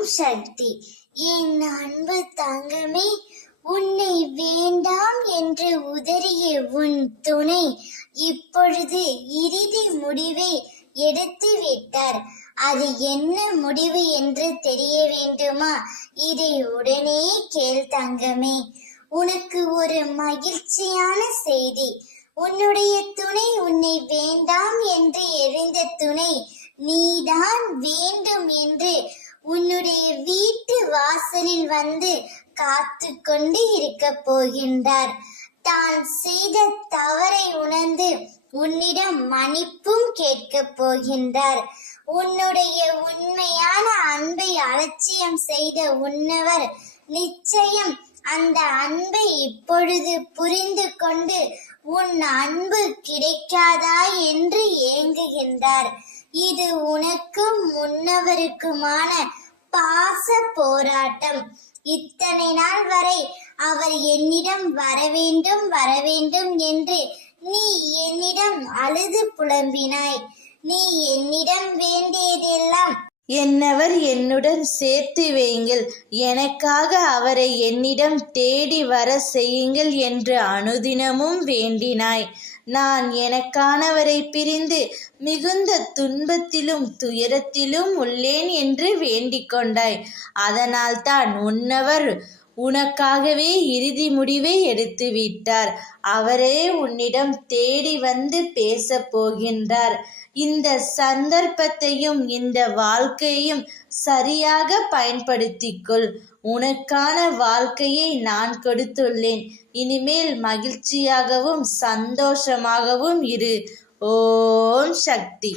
ஓம் சக்தி. என் அன்பு தங்கமே, உன்னை வேண்டாம் என்று உதறிய உன் துணை இப்பொழுது இறுதி முடிவை எடுத்து விட்டார். அது என்ன முடிவு என்று தெரிய வேண்டுமா? இதை உடனே கேள் தங்கமே. உனக்கு ஒரு மகிழ்ச்சியான செய்தி. உன்னுடைய துணை, உன்னை வேண்டாம் என்று எரிந்த துணை, நீதான் வேண்டும் என்று உன்னுடைய வீட்டு வாசலில் வந்து காத்து கொண்டு இருக்க போகின்றார். தான் செய்த தவறை உணர்ந்து உன்னிடம் மன்னிப்பும் கேட்க போகின்றார். உன்னுடைய உண்மையான அன்பை அலட்சியம் செய்த உன்னவர் நிச்சயம் அந்த அன்பை இப்பொழுது புரிந்து கொண்டு உன் அன்பு கிடைக்காதா என்று ஏங்குகின்றார். இது உனக்கும் முன்னவருக்குமான பாச போராட்டம். இத்தனை நாள் வரை அவர் என்னிடம் வரவேண்டும் என்று நீ என்னிடம் அழுது புலம்பினாய். நீ என்னிடம் வேண்டியதெல்லாம், என்னவர் என்னுடன் சேர்த்து வையுங்கள், எனக்காக அவரை என்னிடம் தேடி வர செய்யுங்கள் என்று அனுதினமும் வேண்டினாய். நான் எனக்கானவரை பிரிந்து மிகுந்த துன்பத்திலும் துயரத்திலும் உள்ளேன் என்று வேண்டிக் கொண்டாய். அதனால்தான் உன்னவர் உனக்காகவே இறுதி முடிவை எடுத்து விட்டார். அவரே உன்னிடம் தேடி வந்து பேச போகின்றார். இந்த சந்தர்ப்பத்தையும் இந்த வாழ்க்கையையும் சரியாக பயன்படுத்திக்கொள். உனக்கான வாழ்க்கையை நான் கொடுத்துள்ளேன். இனிமேல் மகிழ்ச்சியாகவும் சந்தோஷமாகவும் இரு. ஓம் சக்தி.